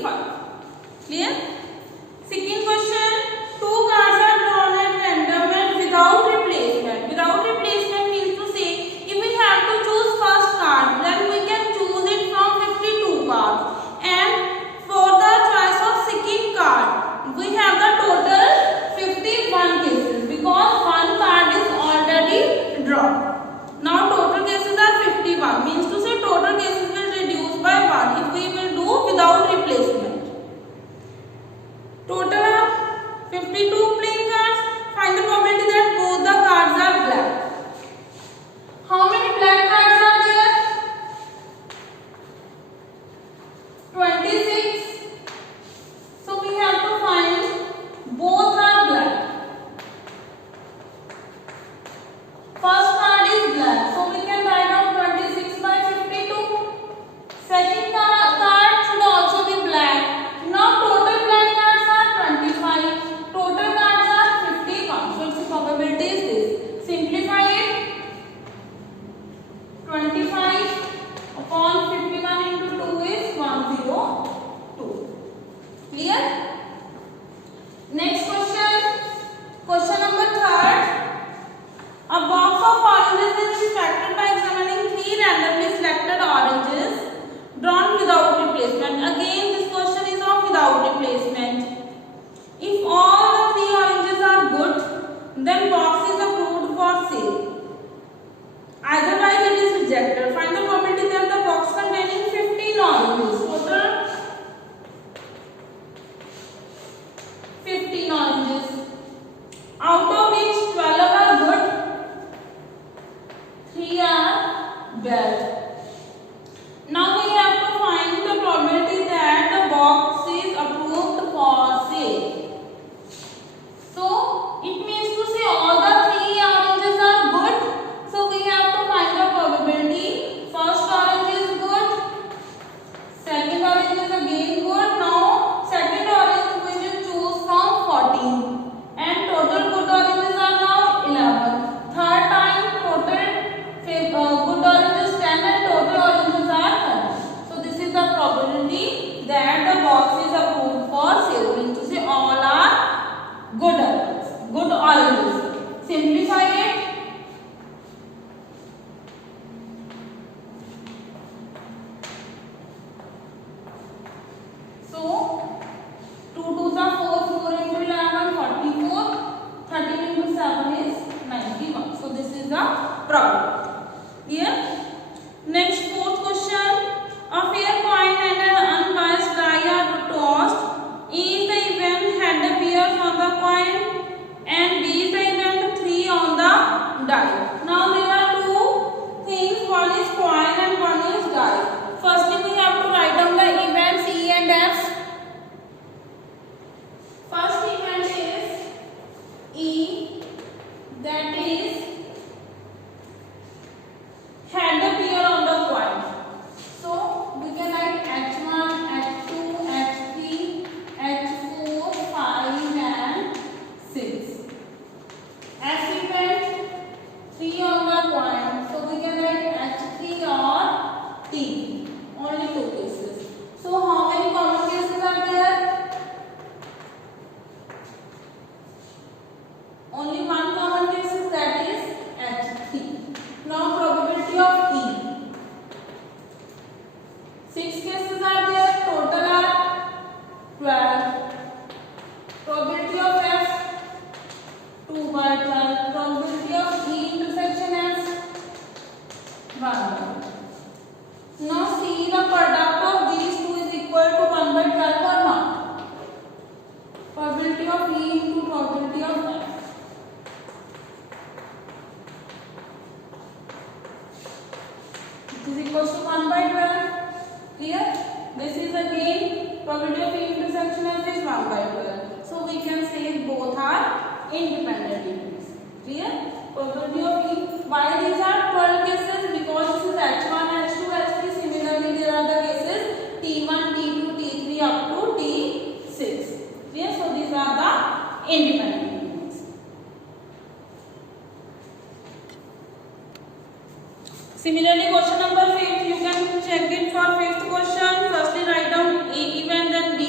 55. Clear? Second question, two cards are drawn at random and without replacement. Without replacement means to say if we have to choose first card, then we can choose it from 52 cards. And for the choice of second card, we have the total 51 cases because one card is already drawn. Now total cases are 51. Means to say total cases will reduce by 1 if we will do without replacement. Total are 52 playing cards. Find the probability that both the cards are black. How many black cards are there? 26. So we have to find both are black. First card is black. So we can write down 26 by 52. Second card should also be black. Now total black cards are 25. Total cards are 51. So its probability is this. Simplify it. 25 upon 51 into 2 is 102. Clear? Next question. Question number 3. A box of oranges is inspected by examining 3 randomly selected oranges drawn without replacement. Again, this question is of without replacement. If all the 3 oranges are good, then box is approved for sale. Otherwise, it is rejected. Find the probability that the box containing 15 oranges. Total 15 oranges. Out of which 12 are good, 3 are bad. Now we have to find the probability that the box is approved for sale. So it means to say all the 3 oranges are good. So we have to find the probability. First orange is good. Second orange is again good. Now second orange we will choose from 14. And total good oranges are now 11. Third time total good oranges 10 and total oranges are 10. So this is the probability that the box is approved for sale. Means to say all are good oranges. Good oranges. Simplify it. So 2 2s are 4, 4 into 11, 44, 13 into 7 is 91. So this is the probability. Here, next fourth question. A fair coin and an unbiased die are tossed. A is the event head appears on the coin and B is the event 3 on the die. Now there are two things. One is coin and one is die. Firstly, we have to write down the events E and F. First event is E, that is head appear on the coin. So we can write H1, H2, H3, H4, 5 and 6. F event 3 on the coin. So we can write H3 or T. Only 2 cases. So how many common cases are there? Only one common case is, that is H3. Now probability of E. 6 cases are there. Total are 12. Probability of F 2 by 12. Probability of E intersection F 1 by 12. Now see the product of these two is equal to 1 by 12 or not. Probability of E into probability of F. It is equal to 1 by 12. Clear? This is again probability of E intersection F is 1 by 12. So we can say both are independent units. Clear? Probability of E. Why these are 12 cases? Because this is H1, H2, H3. Similarly, there are the cases T1, T2, T3 up to T6. Clear? So these are the independent units. Similarly, question number 5, you can check it for 5th question. Firstly, write down A event, then B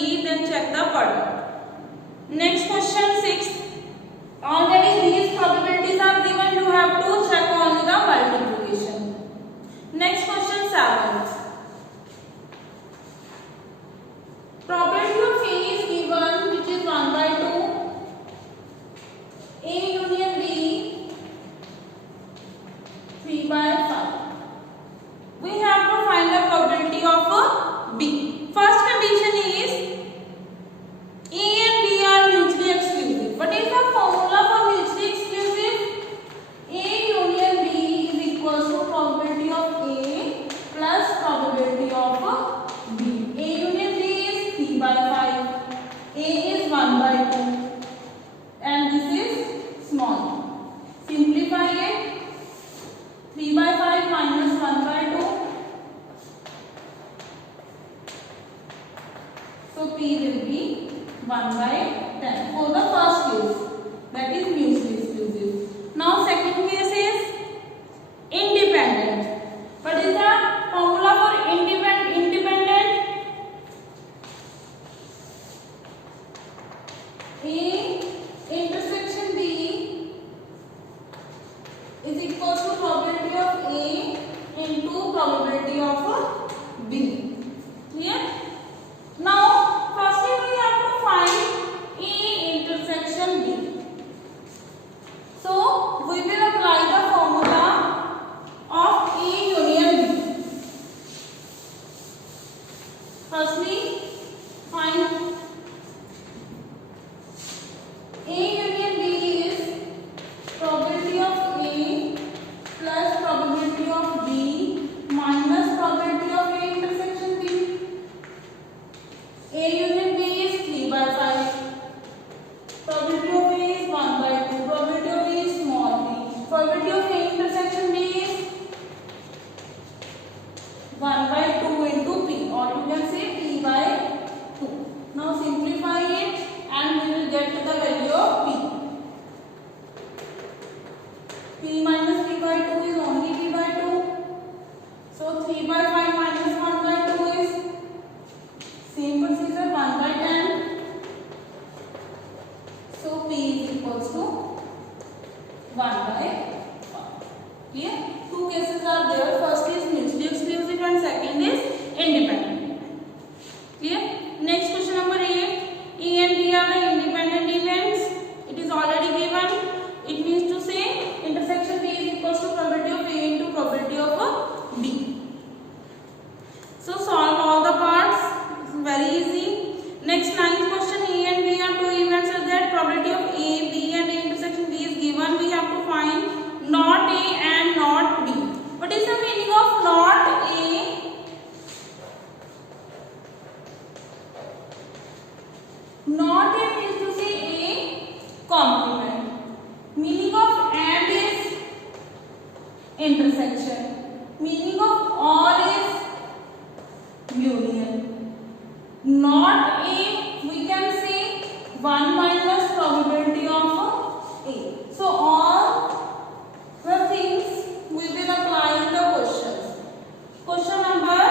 So P will be 1 by 10 for the first case, that is mutually exclusive. Now second case is independent. What is the formula for independent? A intersection B is equal to probability of A into probability of B. Clear? Now firstly we have to find A intersection B. So we will apply the formula of A union B. Firstly find A union B is probability of A plus probability of B minus probability of A intersection B. A union B is 3 by 5. Probability of A is 1 by 2. Probability of B is small b. Probability of A intersection B is 1 by 2 into P, or you can say P by 2. Now simplify it and we will get to the value of P. P minus P by 2 is only P by 2. So 3 by 5 minus 1 by 2 is same procedure, 1 by 10. So P is equals to 1 by 5. Clear? Two cases are there. First is mutually exclusive and second is independent. Clear? Next question number 8. A and B are the independent events. It is already given. It means to say intersection B is equals to probability of A into probability of B. So solve all the parts. It's very easy. Next, ninth question. A and B are two events such that probability of A, B and A intersection B is given. We have to find not A and not B. What is the meaning of not A? Not A means to say A complement. Meaning of and is intersection. Meaning of or is union. Not A, we can say 1 minus probability of A. So all the things we will apply in the questions. Question number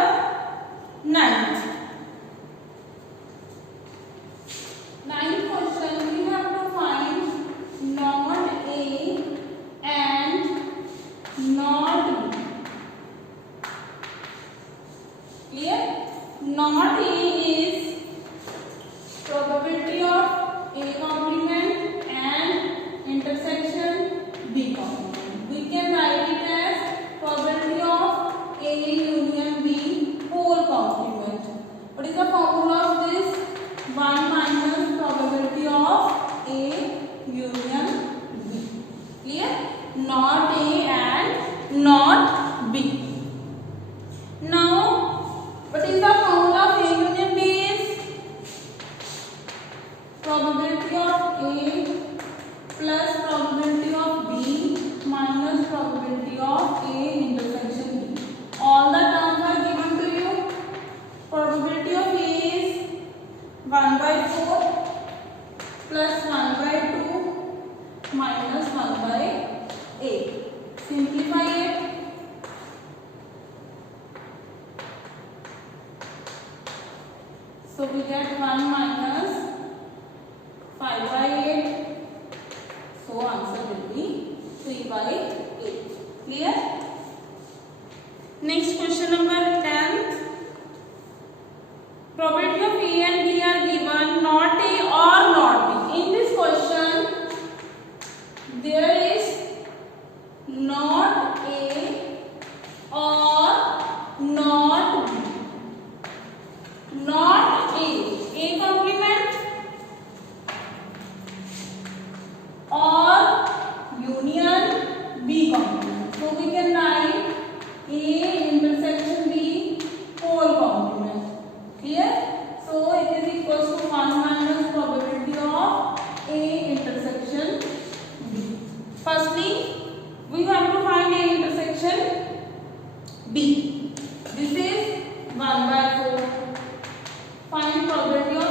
9. Ninth question, we have to find not A and not B. Clear? Not A is probability of A complement and intersection B complement. We can write it as probability of A union B whole complement. What is the formula of this? 1 minus probability of A union B. Clear? Not A and not B. Now, what is the formula of A union B is? Probability of A plus probability of B minus probability of A intersection B. All the terms are given to you. Probability of A is 1 by 4 plus 1 by 2 minus 1 by 8. Simplify it. So we get 1 minus 5 by 8. So answer will be 3 by 8. Clear? Next question number 10. Probability of A and B are given, not A or not B. In this question, there is not A or not B. Not A complement or union B complement. So we can write A intersection B whole complement. Clear? So it is equals to 1 minus probability of A intersection B. Firstly, we have to find A intersection B. This is 1 by 4. Find probability of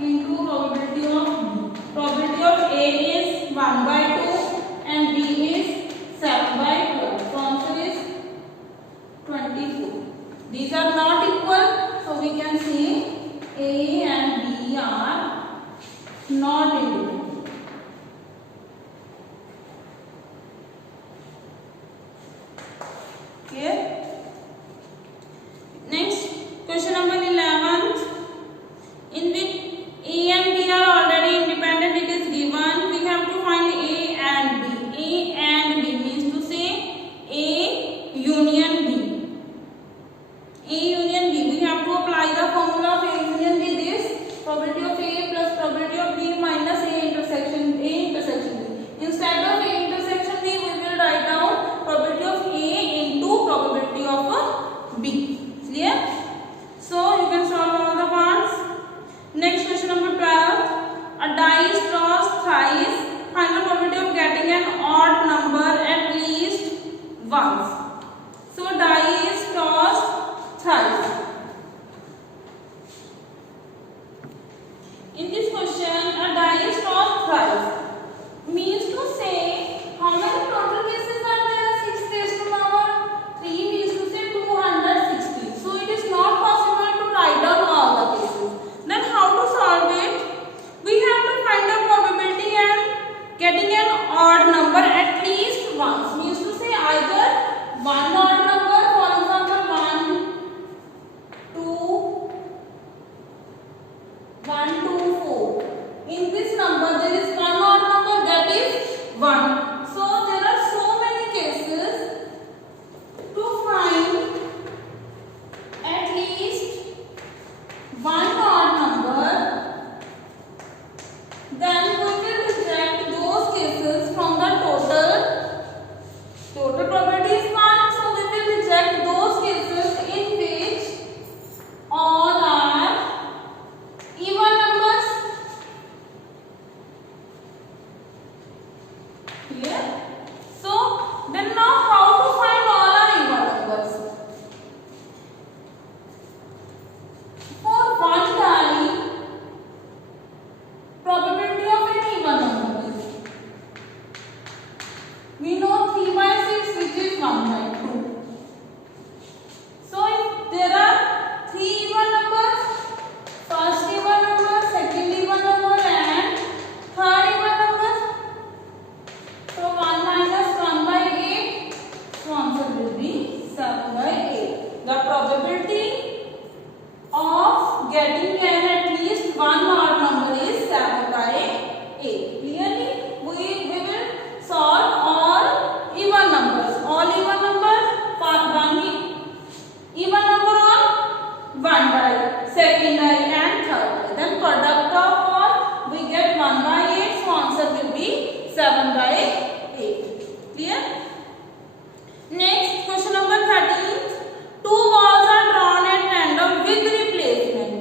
into probability of B. Probability of A is 1/2 and B is 7/12. So answer is 24. These are not equal, so we can say A and B are not independent. Okay. Next, question number 11. In which A and B are already independent, it is given. We have to find A and B. A and B means to say A union B. A union B. We have to apply the formula of A union B. This probability of A plus probability of B minus A intersection B. Instead of A intersection B, we will write down probability of A into probability of B. Clear? So you can solve all the parts. Next, question number 12. A die is tossed thrice. Find the probability of getting an odd number at least once. So die is tossed thrice. In this question, a die is tossed thrice means to say how many total cases are there? 6 raised to power 3 means to say 260. So it is not possible to write down all the cases. Then how to solve it? We have to find the probability and getting an odd number at least once means to say either one odd number, for example 1, 2, 4. In this number there is one odd number, that is 1. So there are so many cases to find at least one odd number. Then we will reject those cases from the total. Total probability is 1, so we will reject those cases in which all are even numbers. Clear? So then now how to find all our even numbers? For one die, probability of an even number is, we know 3/6 which is 1/2. So if there are 3 even numbers, first even number, second even number and third even number. So 1 minus 1/8, so answer will be 7/8. The probability of getting at least one odd number is 7/8. Clearly, we will solve all even numbers. All even numbers, one even number on one die, second die and third die. Then product of all, we get 1/8. So answer will be 7/8. Clear? Next, question number 13. Two balls are drawn at random with replacement.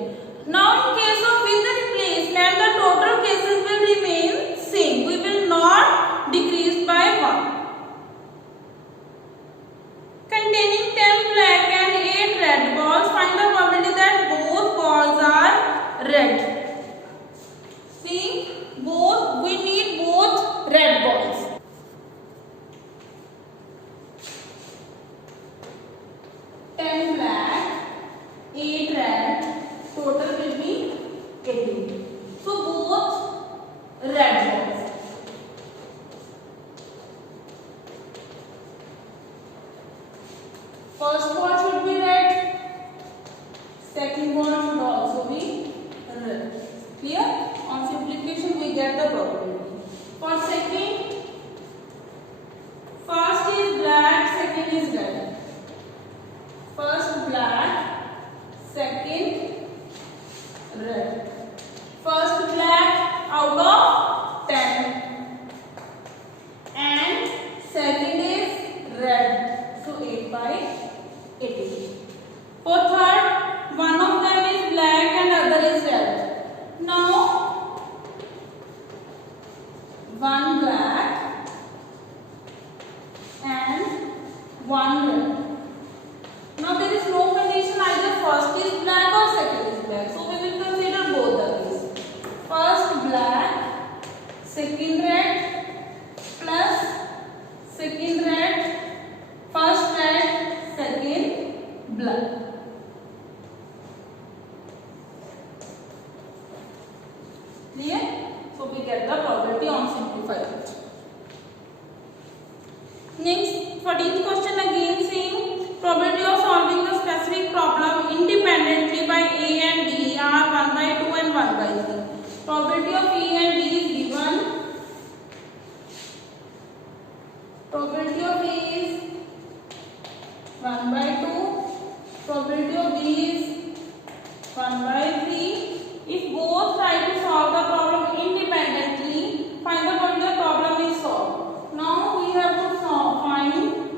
Now in case of with replacement, the total cases will remain same. We will not decrease by 1. Containing 10 black and 8 red balls, find the probability that both balls are red. See, we need both red balls. 10 black, 8 red, total will be 18. So both red balls. First ball should be red, second ball should also be red. Clear? On simplification we get the probability. For second, first is black, second is red. First black, second red. First black out of 10 and second is red. So 8/18. For third, one of them is black and other is red. Now one black and one red. Now there is no condition either first is black or second is black. So we will consider both the cases. Clear? So we get the probability on simplified. Next, 14th question again same. Probability of solving the specific problem independently by A and B are 1/2 and 1/3. Probability of A and B is given. Probability of A is 1/2. Probability of B is 1/3. If both try to solve the problem independently, find the point the problem is solved. Now we have to find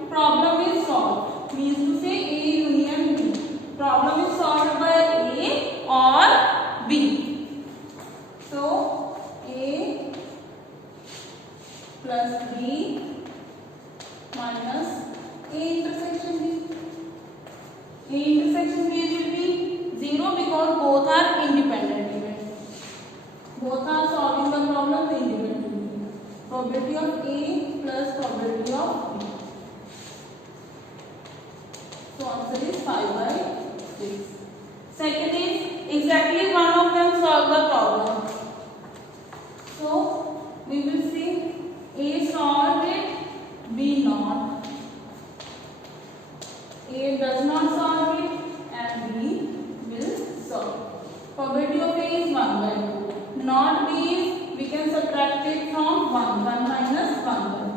problem is solved. Means to say A union B. Problem is solved by A or B. So A plus B minus A intersection B. A intersection B will be 0 because both are independent events. Both are solving the problem independently. Probability of A plus probability of B. So answer is 5/6. Second is exactly one of them solve the problem. So we will see A solved it, B not. A does not solve it and B will solve. Probability of A is 1/2. Not B is, we can subtract it from 1. 1 minus 1/2.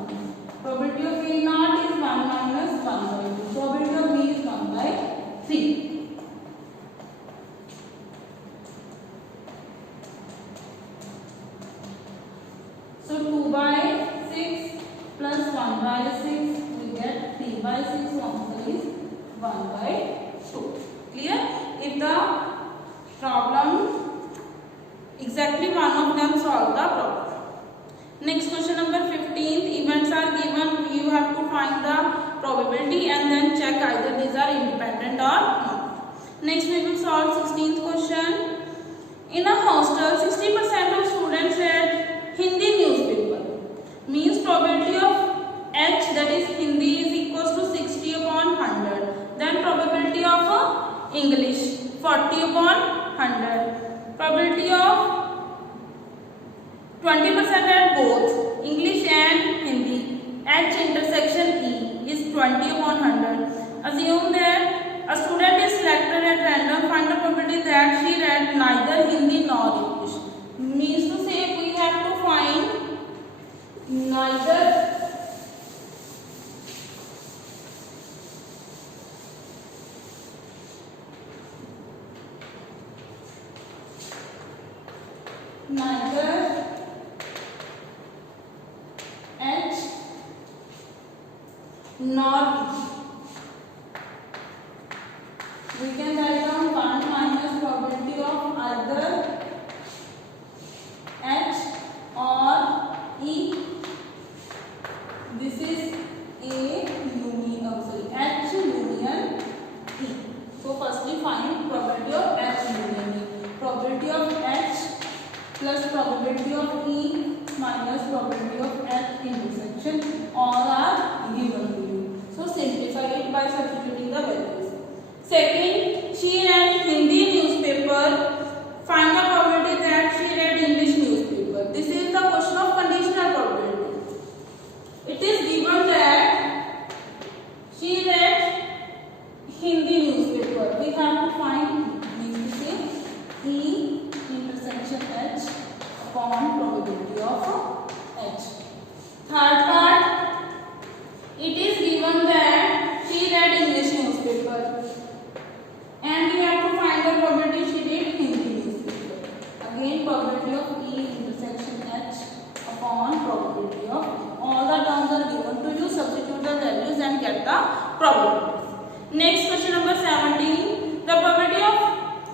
Probability of A not is 1 minus 1/2. Probability of B is 1/3. So 2/6 plus 1/6 we get 3/6. So answer is 1/2. Clear? If the problem exactly one of them solve the problem. Next question number 15th. Events are given. You have to find the probability and then check either these are independent or not. Next we will solve 16th question. In a hostel, 60% of students read Hindi newspaper. Means probability of H, that is Hindi, is equals to 60/100. Then probability of English 40/100. Probability of 20% at both English and Hindi. H intersection E is 20/100. Assume that a student is selected at random. Find the probability that she read neither Hindi nor English. Means to say we have to find neither H nor E. We can write down 1 minus probability of either H or E. This is H union E. So firstly find probability of H union E. Probability of H plus probability of E minus probability of H intersection all are given to you. So simplify it by substituting the values. Second, she read Hindi newspaper. Find the probability that she read English newspaper. This is the question of conditional probability. It is given that she read Hindi newspaper. We have to find, means to say, E intersection H upon probability of H. Third part, it is given that she read English newspaper and we have to find the probability she read Hindi newspaper. Again probability of E intersection H upon probability of, all the terms are given to you. Substitute the values and get the probability. Next question number 17. The probability of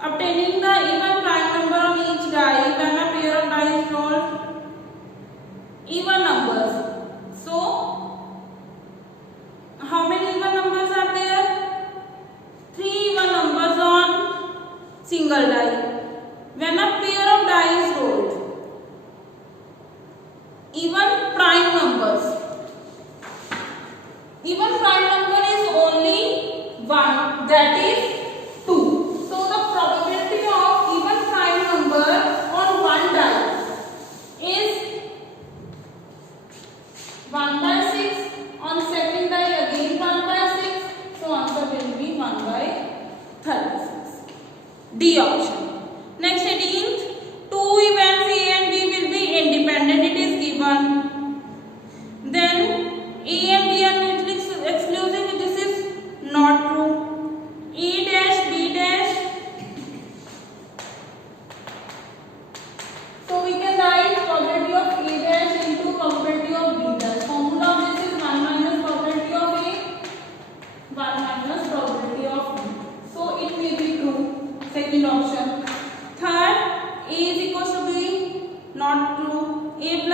obtaining the even prime number of each die when a pair of die is rolled even numbers. So how many even numbers are there? 3 even numbers on single die. When a pair of die is rolled, even prime numbers. Even prime number is only 1, that is 2. So the probability of even prime number on one die probability of A dash into probability of B dash. Formula of this is 1 minus probability of A, 1 minus probability of B. So it may be true. Second option. Third, A is equals to B, not true. A